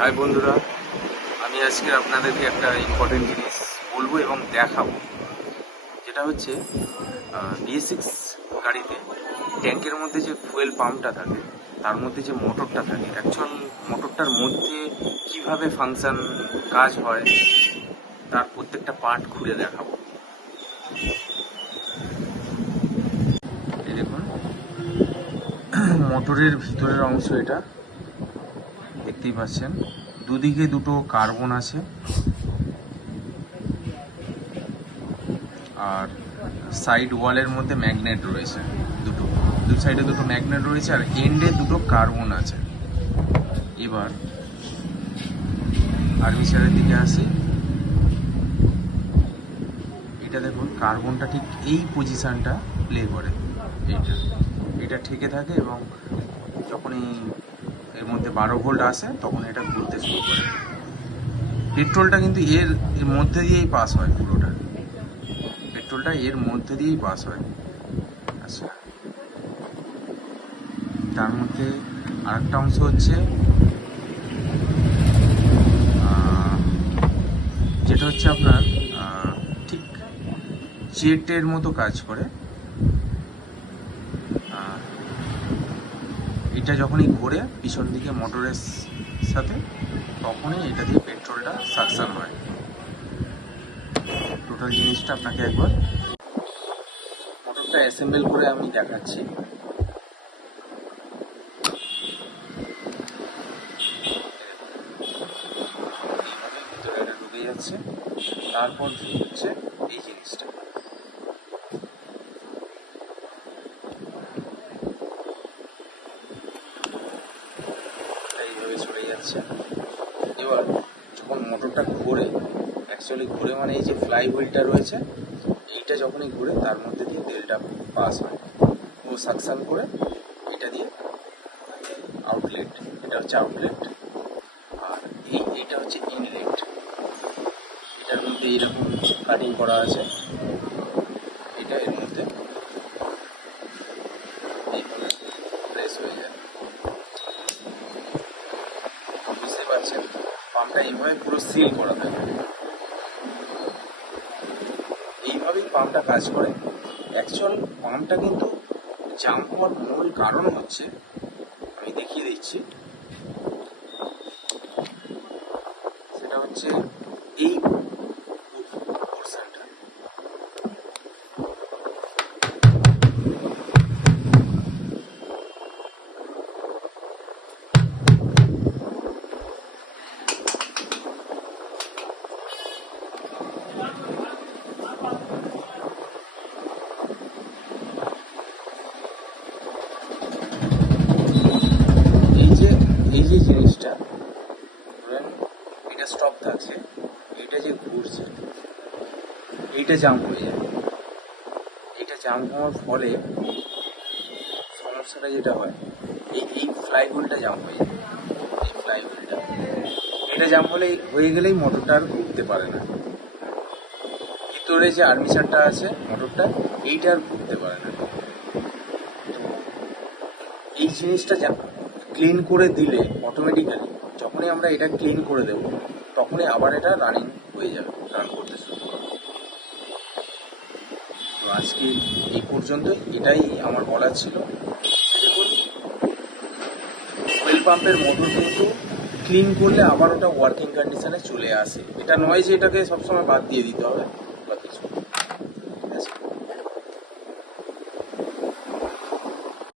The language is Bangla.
হাই বন্ধুরা, আমি আজকে আপনাদেরকে একটা ইম্পর্টেন্ট জিনিস বলবো এবং দেখাবো, যেটা হচ্ছে BS6 গাড়িতে ট্যাঙ্কের মধ্যে যে ফুয়েল পাম্পটা থাকে, তার মধ্যে যে মোটরটা থাকে, অ্যাকচুয়াল মোটরটার মধ্যে কিভাবে ফাংশন কাজ হয় তার প্রত্যেকটা পার্ট খুলে দেখাবো। এই দেখুন, মোটরের ভিতরের অংশ এটা দেখতেই পাচ্ছেন। দুদিকে দুটো কার্বন আছে, আর সাইড ওয়ালের মধ্যে ম্যাগনেট রয়েছে, দু সাইডে দুটো ম্যাগনেট রয়েছে, আর এন্ডে দুটো কার্বন আছে। এবার আর্মিচারের দিকে আসি। এটা দেখুন, কার্বনটা ঠিক এই পজিশনটা প্লে করে, এটা ঠেকে থাকে, এবং যখনই এর মধ্যে 12 ভোল্ট আসে তখন এটা ঘুরতে শুরু করে। পেট্রোলটা কিন্তু এর মধ্যে দিয়েই পাস হয়, পুরোটা পেট্রোলটা এর মধ্যে দিয়েই পাস হয়। আচ্ছা, তার মধ্যে আরেকটা অংশ হচ্ছে যেটা হচ্ছে আপনার ঠিক জেটের মতো কাজ করে। এটা যখনই ঘোরে পিছন দিকে মোটরের সাথে, তখনই এটা দিয়ে পেট্রোলটা সাকশন হয়। টোটাল জিনিসটা আপনাকে একবার মোটরটা অ্যাসেম্বল করে আমি দেখাচ্ছি। ভিতরে এটা ঢুকে যাচ্ছে, তারপর হচ্ছে এই জিনিসটা, এইভাবে চলে যাচ্ছে। এবার যখন মোটরটা ঘোরে, অ্যাকচুয়ালি ঘুরে মানে এই যে ফ্লাই হুইলটা রয়েছে, এইটা যখনই ঘুরে তার মধ্যে দিয়ে তেলটা পাস হয়, ও সাকশন করে এটা দিয়ে আউটলেট, এটা হচ্ছে আউটলেট, আর এইটা হচ্ছে ইনলেট। এটার মধ্যে এইরকম কাটিং করা আছে, এটা এর মধ্যে এইভাবে প্রেস হয়ে যায়। বুঝতে পারছেন, পাম্পটা এইভাবে পুরো সিল করা থাকে। এইভাবেই পাম্পটা কাজ করে। অ্যাকচুয়াল পাম্পটা কিন্তু জাম্প হওয়ার মূল কারণ হচ্ছে, আমি দেখিয়ে দিচ্ছি, সেটা হচ্ছে এই পোর্শনটা। এই যে জিনিসটা, ধরেন এটা স্টপ থাকছে, এটা যে ঘুরছে, এইটা জাম্প হয়ে যায়। এটা জাম্প হওয়ার ফলে সমস্যাটা যেটা হয়, এই ফ্লাই হুইলটা জাম্প হয়ে যায়। এই ফ্লাই হুইলটা, এটা জাম্প হয়ে গেলেই মোটরটা আর ঘুরতে পারে না। ভিতরে যে আর্মিচারটা আছে মোটরটা, এইটা আর ঘুরতে পারে না। এই জিনিসটা ক্লিন করে দিলে অটোমেটিক্যালি, যখনই আমরা এটা ক্লিন করে দেব, তখনই আবার এটা রানিং হয়ে যাবে, রান করতে শুরু করবে। তো আজকে এই পর্যন্তই, এটাই আমার বলার ছিল। দেখুন, ফুয়েল পাম্পের মোটর কিন্তু ক্লিন করলে আবার ওটা ওয়ার্কিং কন্ডিশনে চলে আসে। এটা নয় যে এটাকে সবসময় বাদ দিয়ে দিতে হবে বা কিছু।